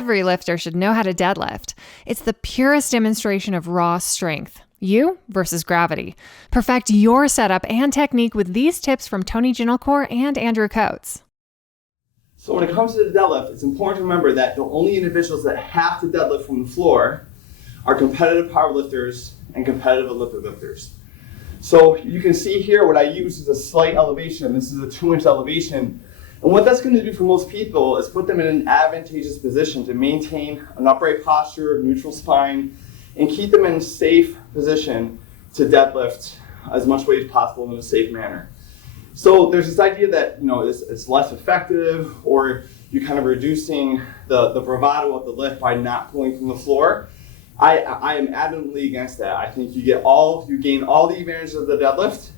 Every lifter should know how to deadlift. It's the purest demonstration of raw strength. You versus gravity. Perfect your setup and technique with these tips from Tony Gentilcore and Andrew Coates. So when it comes to the deadlift, it's important to remember that the only individuals that have to deadlift from the floor are competitive powerlifters and competitive Olympic lifters. So you can see here what I use is a slight elevation. This is a 2-inch elevation. And what that's going to do for most people is put them in an advantageous position to maintain an upright posture, neutral spine, and keep them in a safe position to deadlift as much weight as possible in a safe manner. So there's this idea that it's less effective, or you're kind of reducing the bravado of the lift by not pulling from the floor. I am adamantly against that. I think you gain all the advantages of the deadlift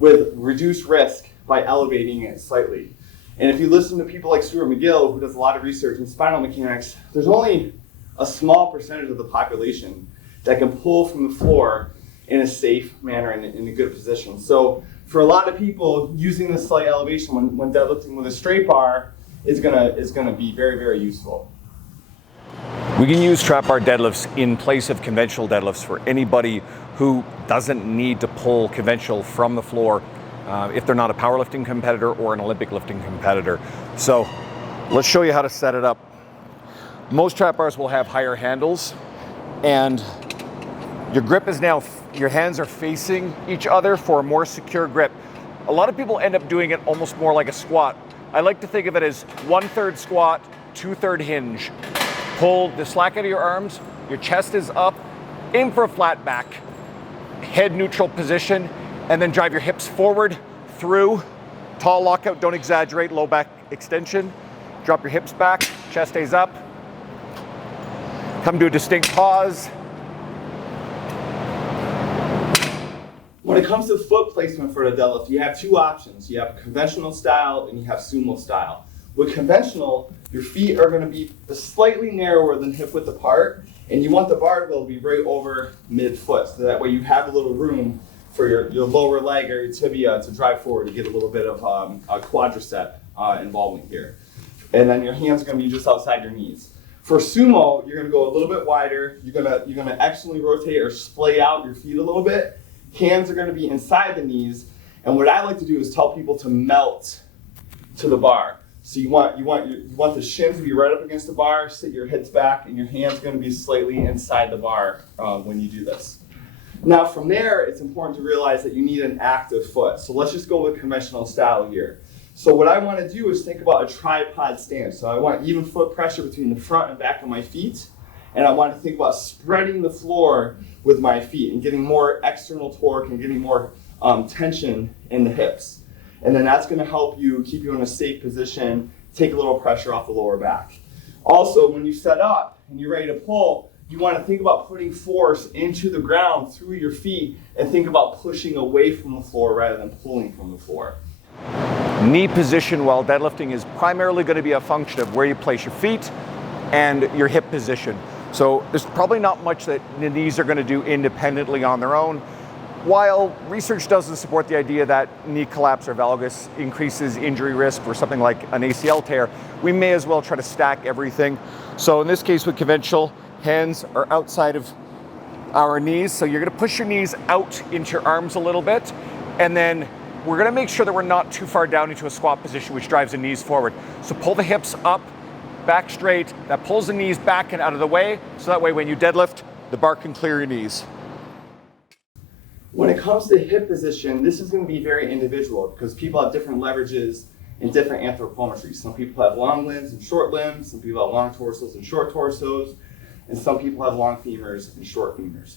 with reduced risk by elevating it slightly. And if you listen to people like Stuart McGill, who does a lot of research in spinal mechanics, there's only a small percentage of the population that can pull from the floor in a safe manner and in a good position. So for a lot of people, using this slight elevation when deadlifting with a straight bar is gonna be very, very useful. We can use trap bar deadlifts in place of conventional deadlifts for anybody who doesn't need to pull conventional from the floor if they're not a powerlifting competitor or an Olympic lifting competitor. So let's show you how to set it up. Most trap bars will have higher handles, and your grip is now, your hands are facing each other for a more secure grip. A lot of people end up doing it almost more like a squat. I like to think of it as 1/3 squat, 2/3 hinge. Pull the slack out of your arms, your chest is up, aim for a flat back, head neutral position, and then drive your hips forward through. Tall lockout, don't exaggerate, low back extension. Drop your hips back, chest stays up. Come to a distinct pause. When it comes to foot placement for the deadlift, you have two options. You have conventional style and you have sumo style. With conventional, your feet are going to be slightly narrower than hip width apart, and you want the barbell to be right over mid-foot, so that way you have a little room for your lower leg or your tibia to drive forward to get a little bit of a quadricep involvement here. And then your hands are going to be just outside your knees. For sumo, you're going to go a little bit wider. You're going to externally rotate or splay out your feet a little bit. Hands are going to be inside the knees. And what I like to do is tell people to melt to the bar. So you want the shins to be right up against the bar, sit your hips back, and your hands are going to be slightly inside the bar when you do this. Now from there, it's important to realize that you need an active foot. So let's just go with conventional style here. So what I want to do is think about a tripod stance. So I want even foot pressure between the front and back of my feet. And I want to think about spreading the floor with my feet and getting more external torque and getting more tension in the hips. And then that's going to help you keep you in a safe position, take a little pressure off the lower back. Also, when you set up and you're ready to pull, you want to think about putting force into the ground through your feet and think about pushing away from the floor rather than pulling from the floor. Knee position while deadlifting is primarily going to be a function of where you place your feet and your hip position. So there's probably not much that the knees are going to do independently on their own. While research doesn't support the idea that knee collapse or valgus increases injury risk for something like an ACL tear, we may as well try to stack everything. So in this case with conventional, hands are outside of our knees. So you're going to push your knees out into your arms a little bit, and then we're going to make sure that we're not too far down into a squat position, which drives the knees forward. So pull the hips up, back straight. That pulls the knees back and out of the way, so that way when you deadlift, the bar can clear your knees. When it comes to hip position, this is going to be very individual because people have different leverages and different anthropometries. Some people have long limbs and short limbs, some people have long torsos and short torsos, and some people have long femurs and short femurs.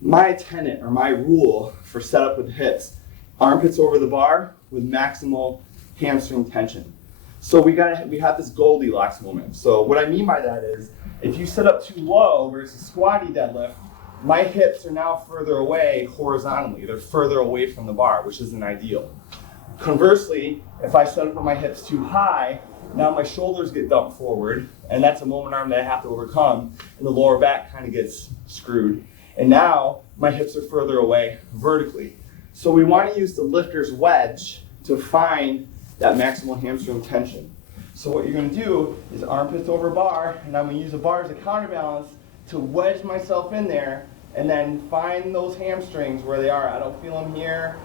My tenet or my rule for setup with hips, armpits over the bar with maximal hamstring tension. So we have this Goldilocks moment. So what I mean by that is, if you set up too low where it's a squatty deadlift, my hips are now further away horizontally. They're further away from the bar, which isn't ideal. Conversely, if I set up my hips too high, now my shoulders get dumped forward, and that's a moment arm that I have to overcome, and the lower back kind of gets screwed. And now my hips are further away vertically. So we want to use the lifter's wedge to find that maximal hamstring tension. So what you're going to do is armpits over bar, and I'm going to use a bar as a counterbalance to wedge myself in there and then find those hamstrings where they are. I don't feel them here.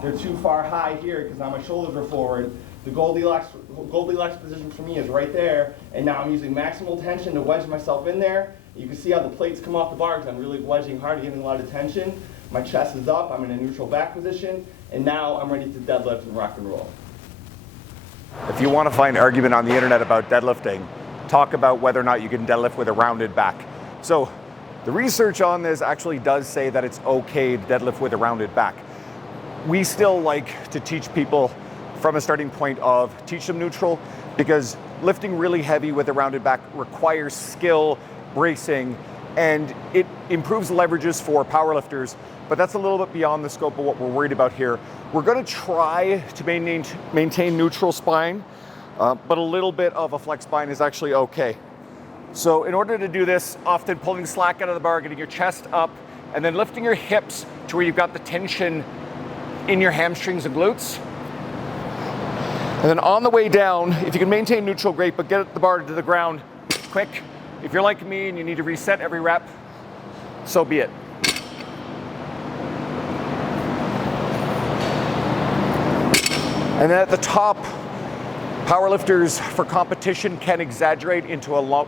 They're too far high here because now my shoulders are forward. The Goldilocks position for me is right there, and now I'm using maximal tension to wedge myself in there. You can see how the plates come off the bar because I'm really wedging hard, getting a lot of tension. My chest is up, I'm in a neutral back position, and now I'm ready to deadlift and rock and roll. If you want to find argument on the internet about deadlifting, talk about whether or not you can deadlift with a rounded back. So the research on this actually does say that it's okay to deadlift with a rounded back. We still like to teach people from a starting point of teach them neutral, because lifting really heavy with a rounded back requires skill, bracing, and it improves leverages for powerlifters, but that's a little bit beyond the scope of what we're worried about here. We're going to try to maintain neutral spine, but a little bit of a flex spine is actually okay. So in order to do this, often pulling slack out of the bar, getting your chest up, and then lifting your hips to where you've got the tension in your hamstrings and glutes. And then on the way down, if you can maintain neutral, great, but get the bar to the ground quick. If you're like me and you need to reset every rep, so be it. And then at the top, powerlifters for competition can exaggerate into a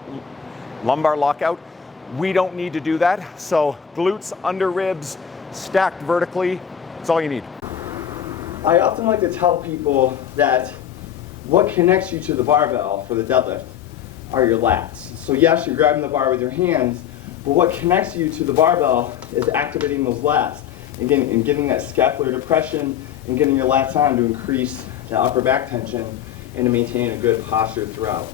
lumbar lockout. We don't need to do that. So glutes, under ribs, stacked vertically, that's all you need. I often like to tell people that what connects you to the barbell for the deadlift are your lats. So yes, you're grabbing the bar with your hands, but what connects you to the barbell is activating those lats and getting that scapular depression and getting your lats on to increase the upper back tension and to maintain a good posture throughout.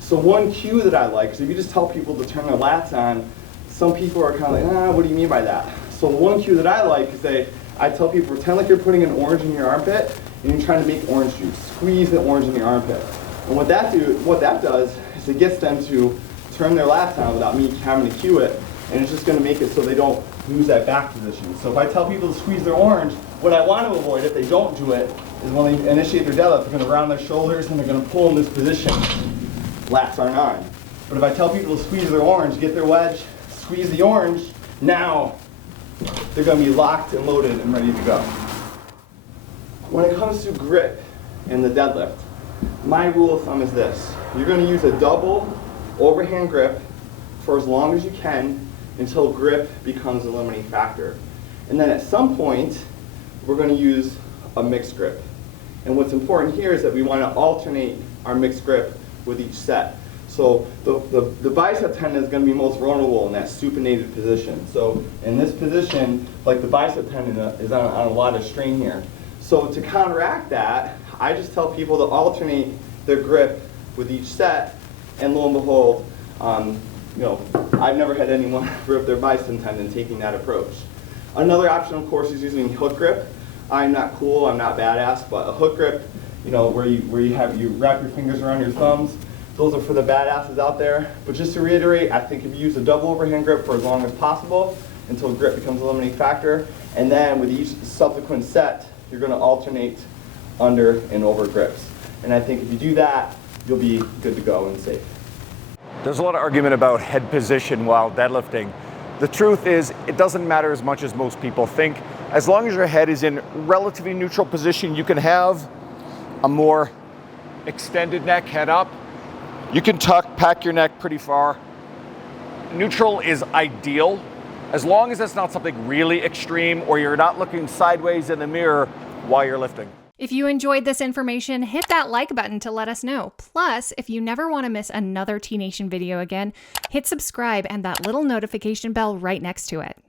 So one cue that I like is if you just tell people to turn their lats on, some people are kind of like, what do you mean by that? So one cue that I like is I tell people, pretend like you're putting an orange in your armpit and you're trying to make orange juice. Squeeze the orange in your armpit. And what that does is it gets them to turn their lats on without me having to cue it, and it's just going to make it so they don't lose that back position. So if I tell people to squeeze their orange, what I want to avoid if they don't do it is when they initiate their deadlift, they're going to round their shoulders and they're going to pull in this position. Lats aren't on. But if I tell people to squeeze their orange, get their wedge, squeeze the orange, now they're going to be locked and loaded and ready to go. When it comes to grip in the deadlift, my rule of thumb is this. You're going to use a double overhand grip for as long as you can until grip becomes a limiting factor. And then at some point, we're going to use a mixed grip. And what's important here is that we want to alternate our mixed grip with each set. So the bicep tendon is going to be most vulnerable in that supinated position. So in this position, like the bicep tendon is on a lot of strain here. So to counteract that, I just tell people to alternate their grip with each set, and lo and behold, I've never had anyone rip their bicep tendon taking that approach. Another option, of course, is using hook grip. I'm not cool, I'm not badass, but a hook grip, where you wrap your fingers around your thumbs, those are for the badasses out there. But just to reiterate, I think if you use a double overhand grip for as long as possible until grip becomes a limiting factor, and then with each subsequent set, you're going to alternate under and over grips. And I think if you do that, you'll be good to go and safe. There's a lot of argument about head position while deadlifting. The truth is, it doesn't matter as much as most people think. As long as your head is in relatively neutral position, you can have a more extended neck, head up. You can pack your neck pretty far. Neutral is ideal, as long as it's not something really extreme or you're not looking sideways in the mirror while you're lifting. If you enjoyed this information, hit that like button to let us know. Plus, if you never want to miss another T Nation video again, hit subscribe and that little notification bell right next to it.